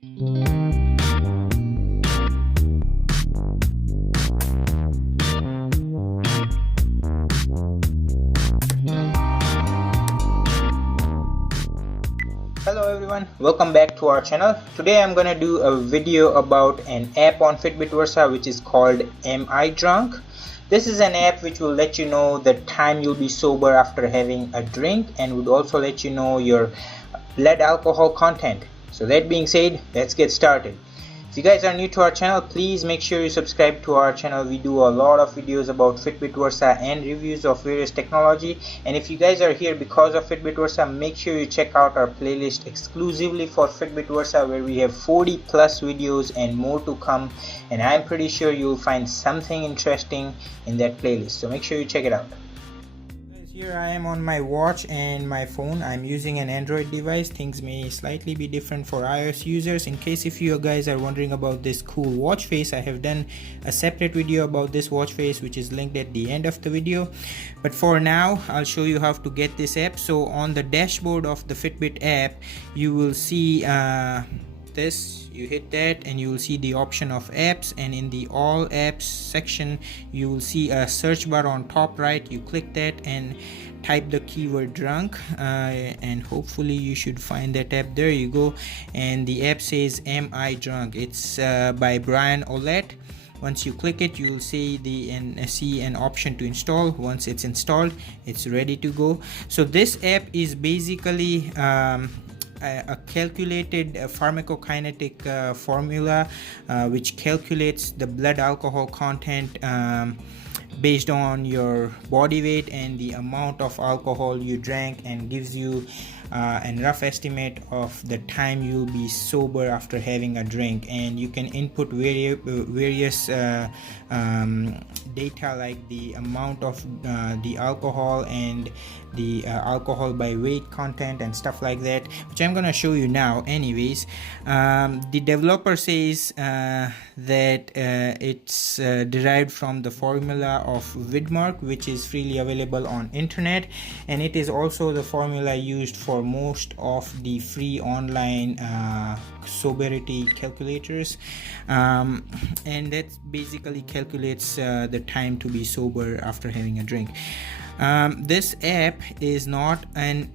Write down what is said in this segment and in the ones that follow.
Hello everyone, welcome back to our channel. Today I'm gonna do a video about an app on Fitbit Versa which is called Am I Drunk? This is an app which will let you know the time you'll be sober after having a drink and would also let you know your blood alcohol content. So that being said, let's get started. If you guys are new to our channel, please make sure you subscribe to our channel. We do a lot of videos about Fitbit Versa and reviews of various technology. And if you guys are here because of Fitbit Versa, make sure you check out our playlist exclusively for Fitbit Versa, where we have 40 plus videos and more to come. And I'm pretty sure you'll find something interesting in that playlist. So make sure you check it out. Here I am on my watch and my phone. I'm using an Android device. Things may slightly be different for iOS users. In case if you guys are wondering about this cool watch face, I have done a separate video about this watch face which is linked at the end of the video. But for now, I'll show you how to get this app. So on the dashboard of the Fitbit app, you will see this. You hit that and you will see the option of apps, and in the all apps section you will see a search bar on top right. You click that and type the keyword drunk, and hopefully you should find that app. There you go, and the app says Am I Drunk? It's by Brian Olet. Once you click it, you will see an option to install. Once it's installed, it's ready to go. So this app is basically a calculated pharmacokinetic formula which calculates the blood alcohol content based on your body weight and the amount of alcohol you drank, and gives you a rough estimate of the time you'll be sober after having a drink. And you can input various data like the amount of the alcohol and the alcohol by weight content and stuff like that, which I'm gonna show you now. Anyways, the developer says that it's derived from the formula of Widmark, which is freely available on internet, and it is also the formula used for most of the free online sobriety calculators, and that basically calculates the time to be sober after having a drink. This app is not an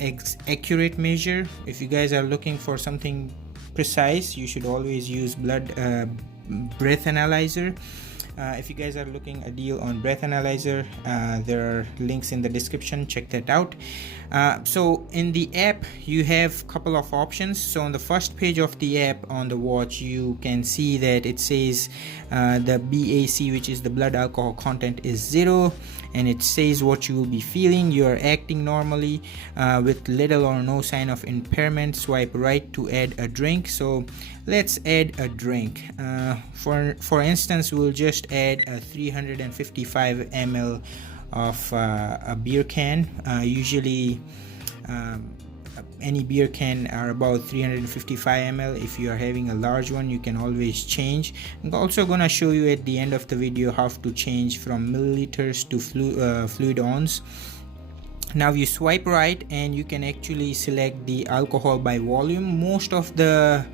accurate measure. If you guys are looking for something precise, you should always use breath analyzer. If you guys are looking a deal on breath analyzer, there are links in the description. Check that out. So in the app you have a couple of options. So on the first page of the app on the watch, you can see that it says the BAC, which is the blood alcohol content, is 0, and it says what you will be feeling. You are acting normally with little or no sign of impairment. Swipe right to add a drink. So let's add a drink. For instance, we'll just add a 355 ml of a beer can. Usually any beer can are about 355 ml. If you are having a large one, you can always change. I'm also gonna show you at the end of the video how to change from milliliters to fluid ounce. Now you swipe right and you can actually select the alcohol by volume. Most of the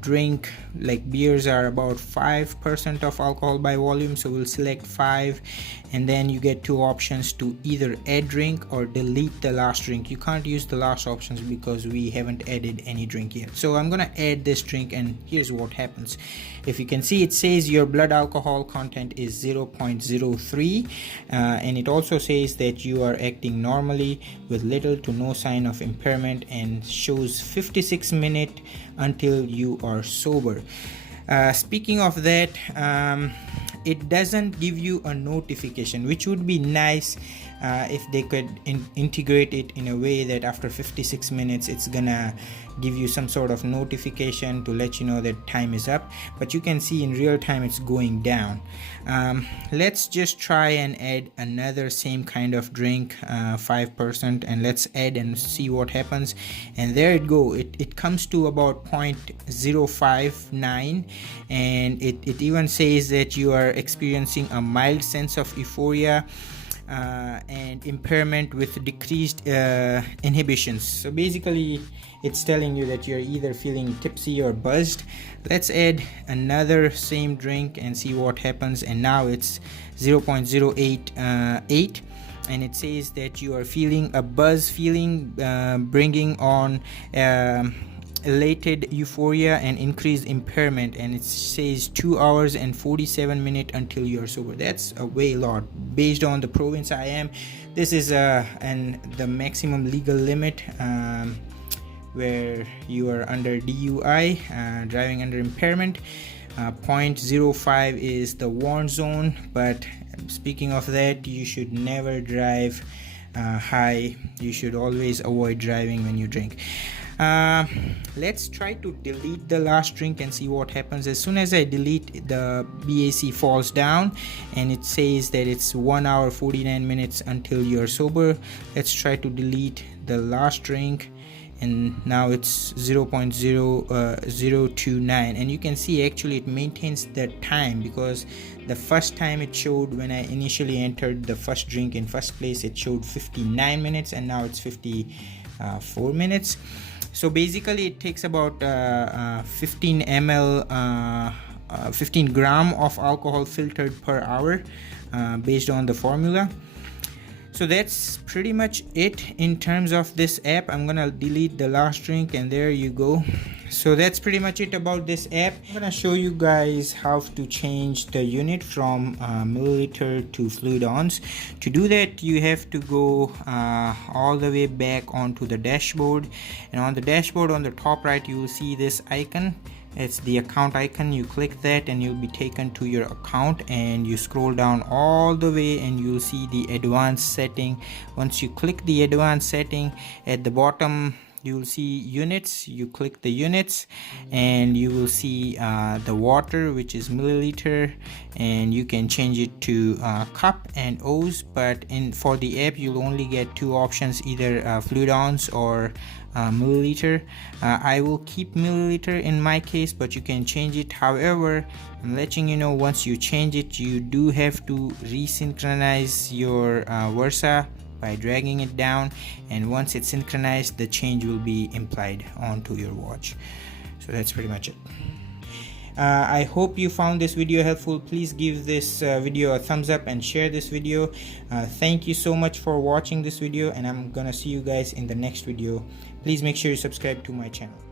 drink like beers are about 5% of alcohol by volume, so we'll select 5, and then you get two options to either add drink or delete the last drink. You can't use the last options because we haven't added any drink yet. So I'm gonna add this drink, and here's what happens. If you can see, it says your blood alcohol content is 0.03, and it also says that you are acting normally with little to no sign of impairment, and shows 56 minutes until you are sober. Speaking of that, it doesn't give you a notification, which would be nice if they could integrate it in a way that after 56 minutes it's gonna give you some sort of notification to let you know that time is up. But you can see in real time it's going down. Let's just try and add another same kind of drink, 5%, and let's add and see what happens. And there it go, it comes to about 0.059, and it even says that you are experiencing a mild sense of euphoria. and impairment with decreased inhibitions. So basically it's telling you that you're either feeling tipsy or buzzed. Let's add another same drink and see what happens. And now it's 0.088 and it says that you are feeling a buzz feeling, bringing on elated euphoria and increased impairment, and it says 2 hours and 47 minutes until you are sober. That's a way lot. Based on the province I am, this is the maximum legal limit where you are under DUI, driving under impairment. 0.05 is the warn zone, but speaking of that, you should never drive high. You should always avoid driving when you drink. Let's try to delete the last drink and see what happens. As soon as I delete, the BAC falls down and it says that it's 1 hour 49 minutes until you're sober. Let's try to delete the last drink, and now it's 0.029, and you can see actually it maintains the time, because the first time it showed, when I initially entered the first drink in first place, it showed 59 minutes and now it's 54 minutes. So basically it takes about 15 ml 15 gram of alcohol filtered per hour, based on the formula. So that's pretty much it in terms of this app. I'm gonna delete the last drink and there you go. So that's pretty much it about this app. I'm gonna show you guys how to change the unit from milliliter to fluid ounce. To do that, you have to go all the way back onto the dashboard, and on the dashboard on the top right you will see this icon. It's the account icon. You click that and you'll be taken to your account, and you scroll down all the way and you'll see the advanced setting. Once you click the advanced setting, at the bottom you will see units. You click the units and you will see the water, which is milliliter, and you can change it to cup and O's. But for the app you'll only get two options, either fluid ounce or milliliter. I will keep milliliter in my case, but you can change it. However, I'm letting you know, once you change it, you do have to resynchronize your Versa by dragging it down, and once it's synchronized, the change will be implied onto your watch. So that's pretty much it. I hope you found this video helpful. Please give this video a thumbs up and share this video. Thank you so much for watching this video, and I'm gonna see you guys in the next video. Please make sure you subscribe to my channel.